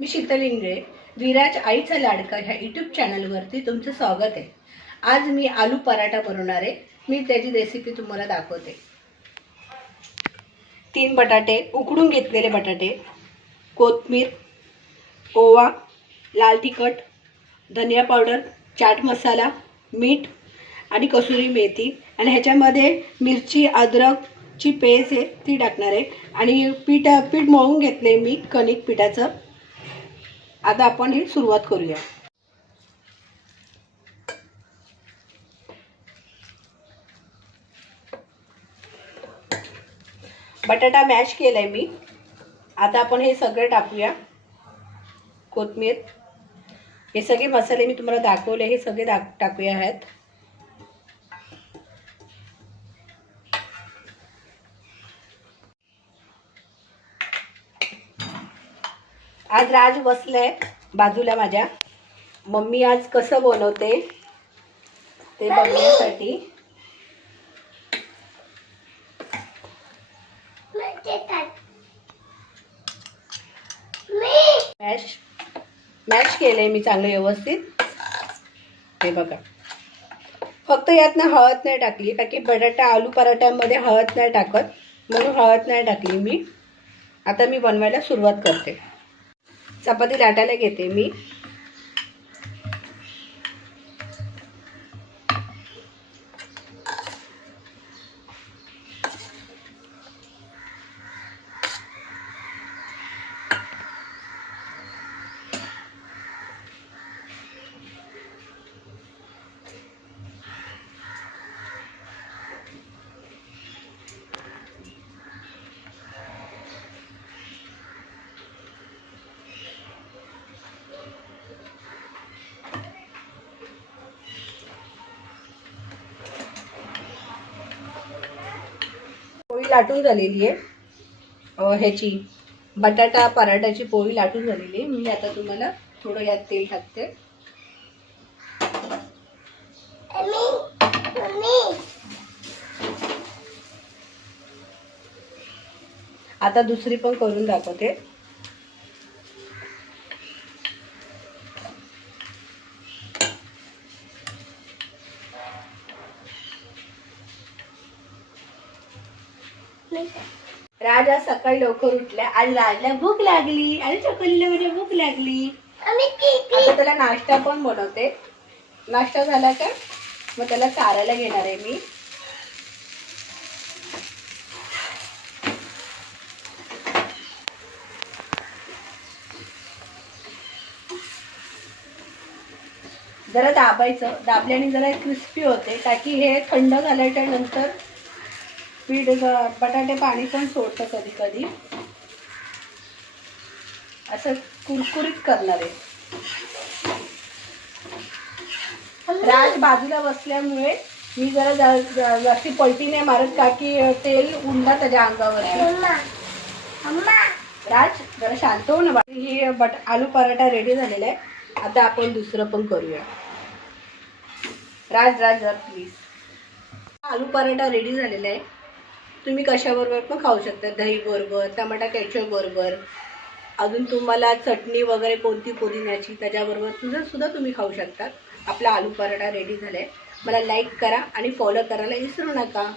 मी शीतल इंगळे, विराज आईचा लाडका ह्या यूट्यूब चॅनलवरती तुमचं स्वागत आहे। आज मी आलू पराठा बनवणार आहे। मी त्याची रेसिपी तुम्हाला दाखवते। 3 बटाटे, उकडून घेतलेले बटाटे, कोथिंबीर, ओवा, लाल तिखट, धनिया पावडर, चाट मसाला, मीठ आणि कसुरी मेथी आणि ह्याच्यामध्ये मिरची अद्रकची पेस्ट आहे ती टाकणार आहे आणि पीठ मळून घेतले मी कणिक पिठाचं। आता आपण ही सुरुवात करूया। बटाटा मॅश केलाय मी। आता आपण हे सगळे टाकूया। कोथिंबीर, हे सगळे मसाले मी तुम्हाला दाखवले हे सगळे टाकूया आहेत। आज राज बसलाय बाजूला माझ्या। मम्मी आज कसं बनवते ते बघण्यासाठी मॅश केलंय मी चांगलं व्यवस्थित। हे बघा, फक्त यातनं हळद नाही टाकली कारण की बटाटा आलू पराठ्यामध्ये हळद नाही टाकत, म्हणून हळद नाही टाकली मी। आता मी बनवायला सुरुवात करते। चपाती लाटायला घेते मी। पोळी लाटून झालेली आहे। ह्याची बटाटा पराठाची पोळी लाटून झालेली आहे। मी आता तुम्हाला थोडं यात तेल टाकते। आता दुसरी पण करून दाखवते। राज आज सकाळी लवकर उठल्या। आज राजला भूक लागली आणि चकोलीला म्हणजे भूक लागली। आता त्याला नाश्ता पण बनवते। नाश्ता झाला का मग त्याला चारायला घेणार आहे मी। जरा दाबायचं, दाबल्याने जरा क्रिस्पी होते ताकी हे थंड झाल्याच्या नंतर पीठ बटाटे पाणी पण सोडतं कधी कधी। असं कुरकुरीत करणार आहे। राज बाजूला बसल्यामुळे मी जरा जास्ती पलटी नाही मारत का की तेल उडणार त्याच्या अंगावरती। राज जरा शांत हो ना। ही आलू पराठा रेडी झालेला आहे। आता आपण दुसरं पण करूया। राज राज प्लीज। आलू पराठा रेडी झालेला आहे। तुम्ही कशाबरोबर पण खाऊ शकता, दही बरोबर, टमाटा केचप बरोबर, अजून तुम्हाला चटणी वगैरे कोणती पुदिन्याची त्याच्याबरोबर सुद्धा तुम्ही खाऊ शकता। आपला आलू पराठा रेडी झालाय। मला लाईक करा आणि फॉलो करायला विसरू नका।